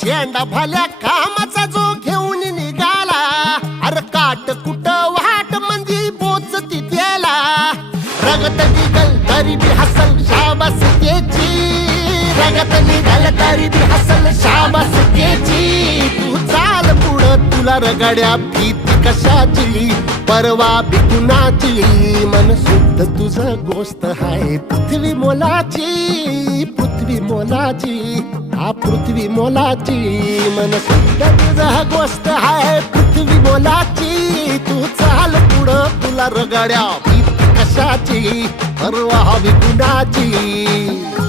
शेंडा भाल्या कामाचा जो घेऊन निघाला, अरे काट कुट वाट मंदी पोचती त्याला, रगत निघल तरी बी हसल शाबास त्याची, रगत निघल तरी बी हसल शाबास त्याची. तू चाल पुढं तुला रगड्या भीती कशाची, परवा बी कुणाची, मन शुद्ध तुझं गोष्ट हाय पृथ्वी मोलाची, पृथ्वी मोलाची, हा पृथ्वी मोलाची, मन शुद्ध तुझं गोष्ट हाय पृथ्वी मोलाची. तू चाल पुढं तुला रगड्या भीती कशाची, परवा बी कुणाची.